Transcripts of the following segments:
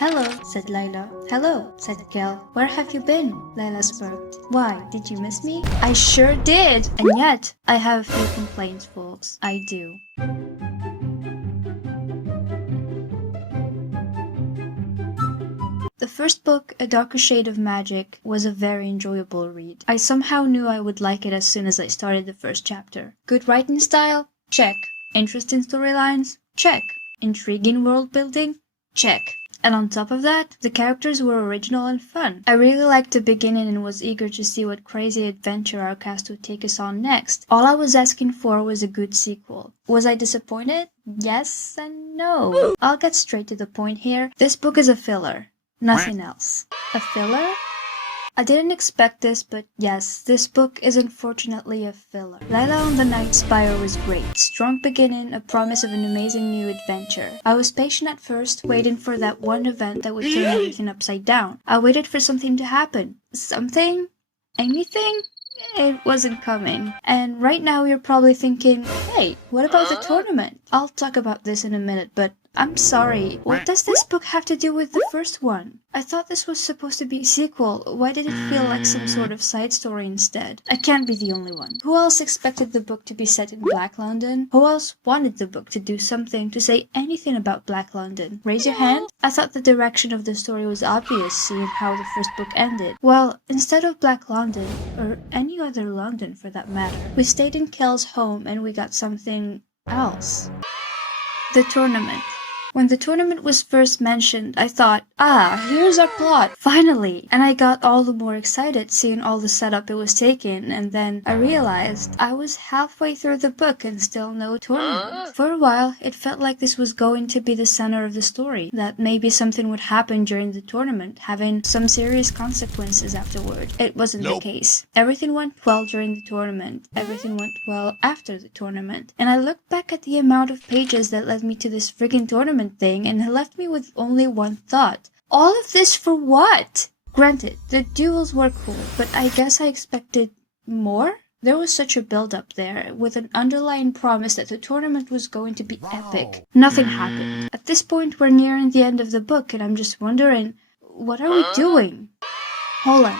Hello, said Layla. Hello, said Kel. Where have you been? Layla smirked. Why, did you miss me? I sure did! And yet, I have a few complaints, folks. I do. The first book, A Darker Shade of Magic, was a very enjoyable read. I somehow knew I would like it as soon as I started the first chapter. Good writing style? Check. Interest in storylines? Check. Intriguing world building? Check. And on top of that, the characters were original and fun. I really liked the beginning and was eager to see what crazy adventure our cast would take us on next. All I was asking for was a good sequel. Was I disappointed? Yes and no. I'll get straight to the point here. This book is a filler. Nothing else. A filler? I didn't expect this, but yes, this book is unfortunately a filler. Layla on the Night Spire was great. Strong beginning, a promise of an amazing new adventure. I was patient at first, waiting for that one event that would turn everything upside down. I waited for something to happen. Something? Anything? It wasn't coming. And right now you're probably thinking, hey, what about the tournament? I'll talk about this in a minute, but I'm sorry. What does this book have to do with the first one? I thought this was supposed to be a sequel. Why did it feel like some sort of side story instead? I can't be the only one. Who else expected the book to be set in Black London? Who else wanted the book to do something, to say anything about Black London? Raise your hand? I thought the direction of the story was obvious, seeing how the first book ended. Well, instead of Black London, or any other London for that matter, we stayed in Kel's home and we got something else. The tournament. When the tournament was first mentioned, I thought, here's our plot, finally! And I got all the more excited seeing all the setup it was taking, and then I realized I was halfway through the book and still no tournament. For a while, it felt like this was going to be the center of the story, that maybe something would happen during the tournament, having some serious consequences afterward. It wasn't the case. Everything went well during the tournament. Everything went well after the tournament. And I looked back at the amount of pages that led me to this friggin' tournament thing, and it left me with only one thought. All of this for what? Granted, the duels were cool, but I guess I expected more? There was such a build-up there, with an underlying promise that the tournament was going to be epic. Nothing happened. At this point, we're nearing the end of the book, and I'm just wondering, what are we doing? Holland.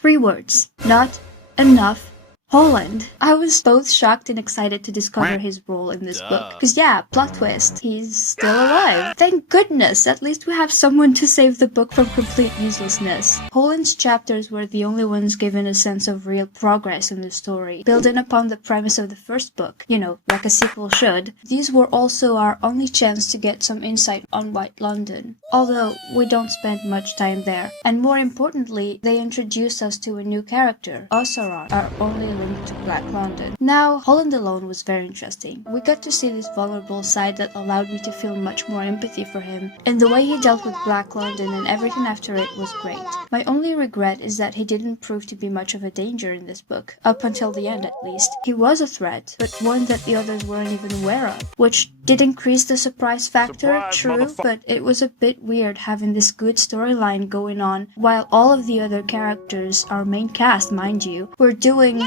3 words. Not enough. Holland. I was both shocked and excited to discover his role in this book. Cause yeah, plot twist, he's still alive. Thank goodness, at least we have someone to save the book from complete uselessness. Holland's chapters were the only ones given a sense of real progress in the story, building upon the premise of the first book, like a sequel should. These were also our only chance to get some insight on White London, although we don't spend much time there. And more importantly, they introduced us to a new character, Osaron, our only link to Black London. Now, Holland alone was very interesting. We got to see this vulnerable side that allowed me to feel much more empathy for him, and the way he dealt with Black London and everything after it was great. My only regret is that he didn't prove to be much of a danger in this book, up until the end at least. He was a threat, but one that the others weren't even aware of, which did increase the surprise factor, true, but it was a bit weird having this good storyline going on while all of the other characters, our main cast mind you, were doing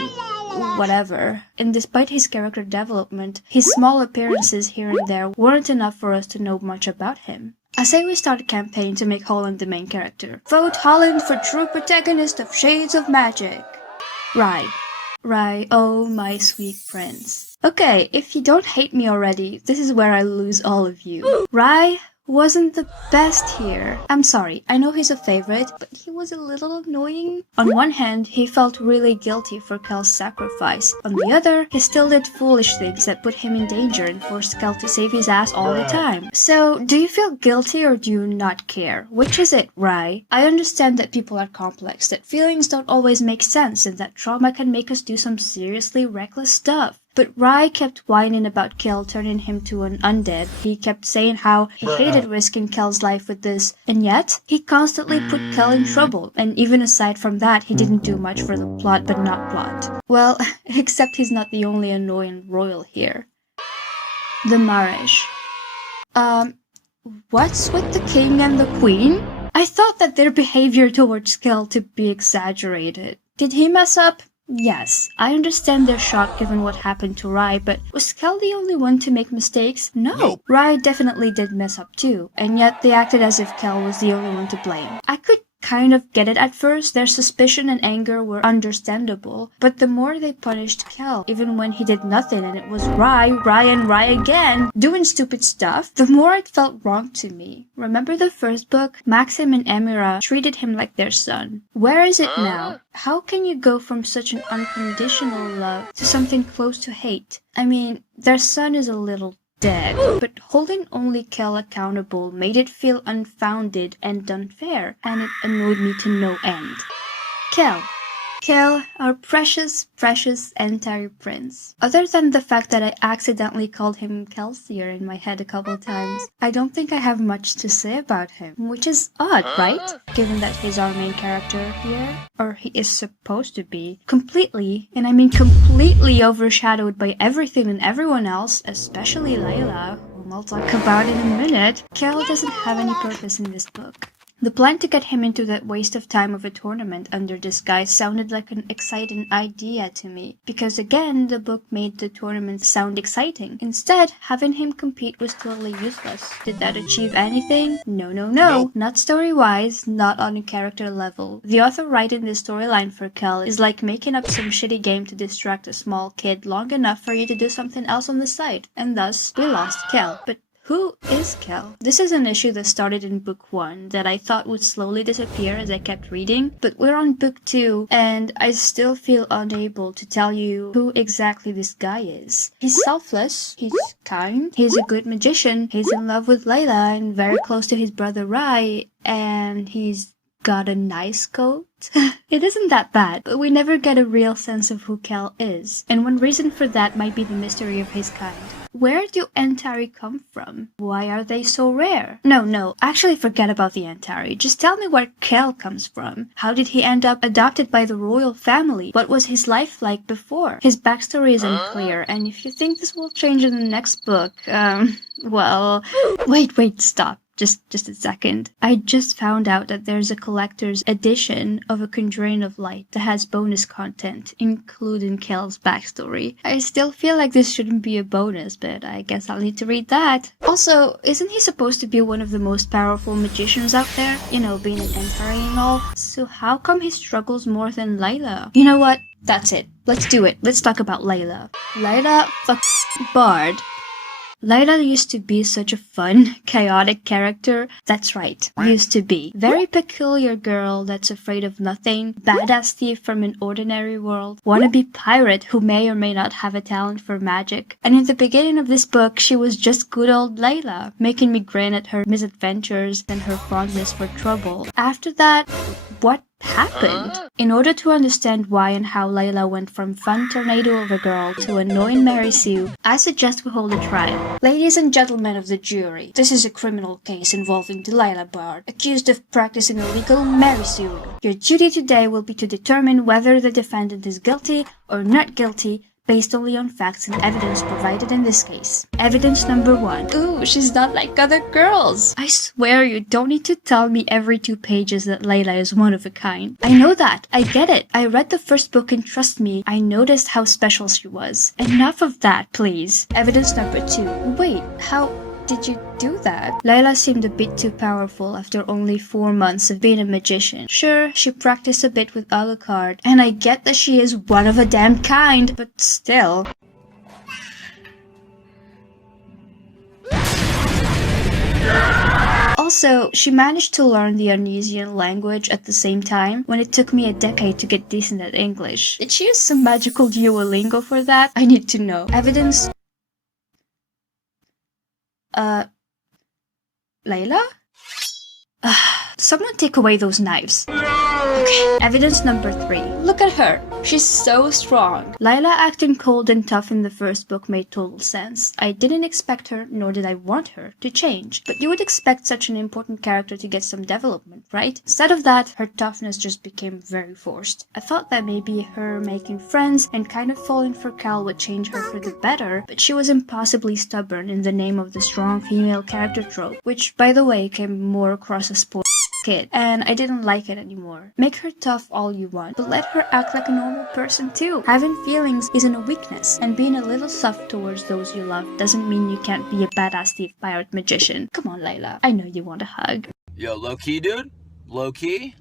whatever. And despite his character development, his small appearances here and there weren't enough for us to know much about him. I say we start a campaign to make Holland the main character. Vote Holland for true protagonist of Shades of Magic. Right, oh my sweet prince. Okay, if you don't hate me already, this is where I lose all of you. Rai wasn't the best here. I'm sorry, I know he's a favorite, but he was a little annoying. On one hand, he felt really guilty for Kel's sacrifice. On the other, he still did foolish things that put him in danger and forced Kel to save his ass all the time. So, do you feel guilty or do you not care? Which is it, Rai? I understand that people are complex, that feelings don't always make sense, and that trauma can make us do some seriously reckless stuff. But Rai kept whining about Kel turning him to an undead. He kept saying how he hated risking Kel's life with this, and yet he constantly put Kel in trouble. And even aside from that, he didn't do much for the plot but not plot. Well, except he's not the only annoying royal here. The marriage. What's with the king and the queen? I thought that their behavior towards Kel to be exaggerated. Did he mess up? Yes, I understand their shock given what happened to Rai, but was Kel the only one to make mistakes? No. Nope. Rai definitely did mess up too, and yet they acted as if Kel was the only one to blame. I could kind of get it at first. Their suspicion and anger were understandable, but the more they punished Kel, even when he did nothing and it was Rai, and Rai again, doing stupid stuff, the more it felt wrong to me. Remember the first book? Maxim and Emira treated him like their son. Where is it now? How can you go from such an unconditional love to something close to hate? I mean, their son is a little dead, but holding only Kel accountable made it feel unfounded and unfair, and it annoyed me to no end. Kel, our precious, precious Entire Prince. Other than the fact that I accidentally called him Kelsier in my head a couple times, I don't think I have much to say about him, which is odd, right? Given that he's our main character here, or he is supposed to be, completely, and I mean completely overshadowed by everything and everyone else, especially Layla, whom I'll talk about in a minute. Kel doesn't have any purpose in this book. The plan to get him into that waste of time of a tournament under disguise sounded like an exciting idea to me, because again, the book made the tournament sound exciting. Instead, having him compete was totally useless. Did that achieve anything? No. Nope. Not story-wise, not on a character level. The author writing this storyline for Kel is like making up some shitty game to distract a small kid long enough for you to do something else on the side, and thus, we lost Kel. But who is Kel? This is an issue that started in book 1 that I thought would slowly disappear as I kept reading, but we're on book 2 and I still feel unable to tell you who exactly this guy is. He's selfless, he's kind, he's a good magician, he's in love with Layla and very close to his brother Rai, and he's got a nice coat. It isn't that bad, but we never get a real sense of who Kel is, and one reason for that might be the mystery of his kind. Where do Antari come from? Why are they so rare? No, actually forget about the Antari. Just tell me where Kel comes from. How did he end up adopted by the royal family? What was his life like before? His backstory is unclear, and if you think this will change in the next book, well... Wait, stop. Just a second. I just found out that there's a collector's edition of A Conjuring of Light that has bonus content, including Kel's backstory. I still feel like this shouldn't be a bonus, but I guess I'll need to read that. Also, isn't he supposed to be one of the most powerful magicians out there? You know, being an emperor and all. So how come he struggles more than Layla? You know what? That's it. Let's do it. Let's talk about Layla. Layla Bard. Layla used to be such a fun, chaotic character. That's right, used to be. Very peculiar girl that's afraid of nothing, badass thief from an ordinary world, wannabe pirate who may or may not have a talent for magic. And in the beginning of this book, she was just good old Layla, making me grin at her misadventures and her fondness for trouble. After that, what happened? In order to understand why and how Layla went from fun tornado of a girl to annoying Mary Sue, I suggest we hold a trial. Ladies and gentlemen of the jury, this is a criminal case involving Layla Bard, accused of practicing illegal Mary Sue. Your duty today will be to determine whether the defendant is guilty or not guilty based only on facts and evidence provided in this case. Evidence number 1. Ooh, she's not like other girls. I swear you don't need to tell me every 2 pages that Layla is one of a kind. I know that. I get it. I read the first book and trust me, I noticed how special she was. Enough of that, please. Evidence number 2. Wait, how did you do that? Layla seemed a bit too powerful after only 4 months of being a magician. Sure, she practiced a bit with Alucard, and I get that she is one of a damn kind, but still. Also, she managed to learn the Arnesian language at the same time when it took me a decade to get decent at English. Did she use some magical Duolingo for that? I need to know. Evidence... Layla? Someone take away those knives. Okay, evidence number 3. Look at her. She's so strong. Layla acting cold and tough in the first book made total sense. I didn't expect her, nor did I want her, to change. But you would expect such an important character to get some development, right? Instead of that, her toughness just became very forced. I thought that maybe her making friends and kind of falling for Cal would change her for the better, but she was impossibly stubborn in the name of the strong female character trope, which, by the way, came more across as kid, and I didn't like it anymore. Make her tough all you want, but let her act like a normal person too. Having feelings isn't a weakness, and being a little soft towards those you love doesn't mean you can't be a badass thief pirate magician. Come on, Layla. I know you want a hug. Yo, low-key, dude? Low-key?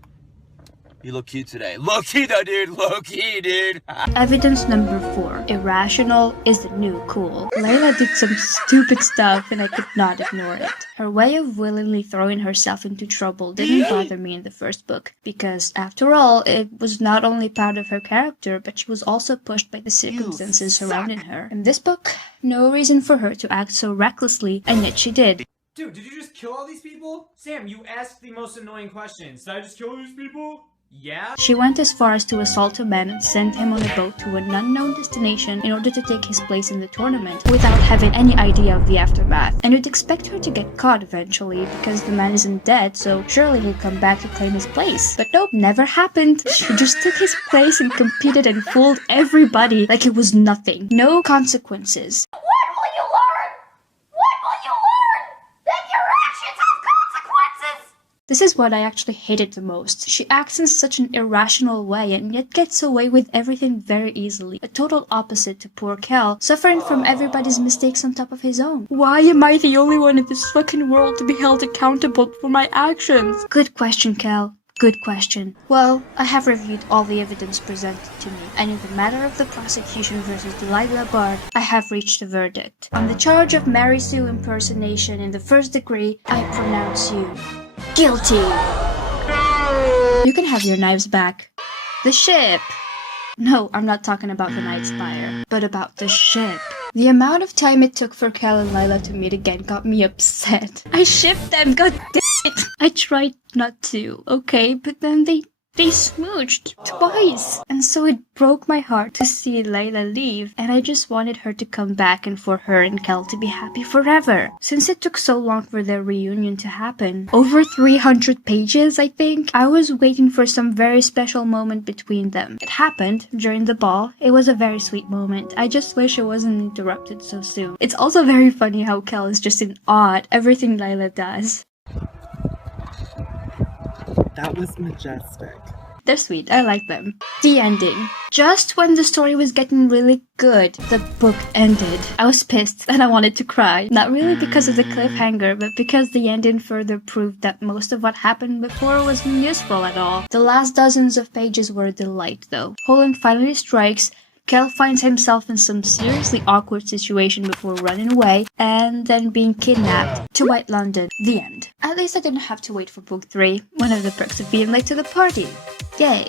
You look cute today. Low-key though, dude. Low-key, dude. Evidence number 4. Irrational is the new cool. Layla did some stupid stuff and I could not ignore it. Her way of willingly throwing herself into trouble didn't bother me in the first book, because after all, it was not only part of her character, but she was also pushed by the circumstances surrounding her. In this book, no reason for her to act so recklessly, and yet she did. Dude, did you just kill all these people? Sam, you asked the most annoying questions. Did I just kill these people? Yeah? She went as far as to assault a man and send him on a boat to an unknown destination in order to take his place in the tournament without having any idea of the aftermath. And you'd expect her to get caught eventually because the man isn't dead, so surely he'll come back to claim his place. But nope, never happened. She just took his place and competed and fooled everybody like it was nothing. No consequences. What will you learn? What will you learn? That your actions have consequences! This is what I actually hated the most. She acts in such an irrational way and yet gets away with everything very easily. A total opposite to poor Cal, suffering from everybody's mistakes on top of his own. Why am I the only one in this fucking world to be held accountable for my actions? Good question, Cal. Good question. Well, I have reviewed all the evidence presented to me, and in the matter of the prosecution versus Layla Bard, I have reached a verdict. On the charge of Mary Sue impersonation in the first degree, I pronounce you guilty. You can have your knives back. The ship. No, I'm not talking about the Night Spire, but about the ship. The amount of time it took for Cal and Layla to meet again got me upset. I shipped them, god damn it! I tried not to, okay, but then they smooched twice. And so it broke my heart to see Layla leave, and I just wanted her to come back and for her and Cal to be happy forever. Since it took so long for their reunion to happen, over 300 pages I think, I was waiting for some very special moment between them. It happened during the ball. It was a very sweet moment. I just wish it wasn't interrupted so soon. It's also very funny how Cal is just in awe at everything Layla does. That was majestic. They're sweet, I like them. The ending. Just when the story was getting really good, the book ended. I was pissed and I wanted to cry. Not really because of the cliffhanger, but because the ending further proved that most of what happened before wasn't useful at all. The last dozens of pages were a delight though. Holland finally strikes. Cal finds himself in some seriously awkward situation before running away and then being kidnapped to White London. The end. At least I didn't have to wait for book 3, one of the perks of being late to the party. Yay.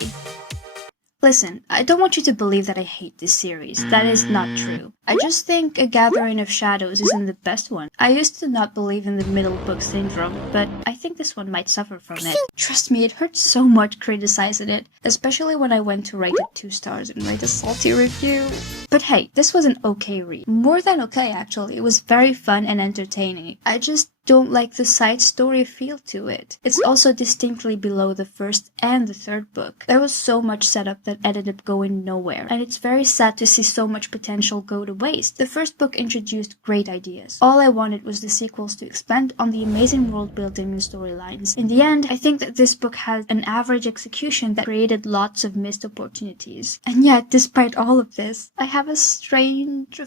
Listen, I don't want you to believe that I hate this series. That is not true. I just think A Gathering of Shadows isn't the best one. I used to not believe in the middle book syndrome, but I think this one might suffer from it. Trust me, it hurts so much criticizing it, especially when I went to rate it 2 stars and write a salty review. But hey, this was an okay read. More than okay, actually. It was very fun and entertaining. I just don't like the side story feel to it. It's also distinctly below the first and the third book. There was so much setup that ended up going nowhere, and it's very sad to see so much potential go to waste. The first book introduced great ideas. All I wanted was the sequels to expand on the amazing world building and storylines. In the end, I think that this book had an average execution that created lots of missed opportunities. And yet, despite all of this, I have a strange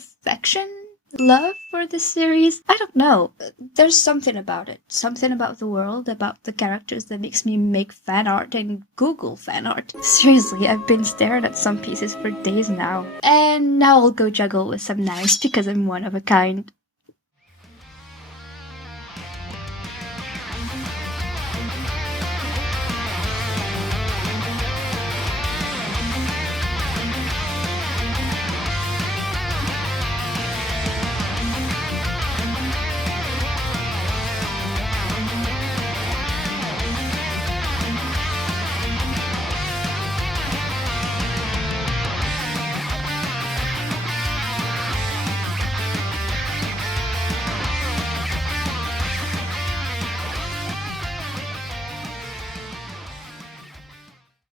love for this series. I don't know. There's something about it. Something about the world, about the characters that makes me make fan art and Google fan art. Seriously, I've been staring at some pieces for days now. And now I'll go juggle with some knives because I'm one of a kind.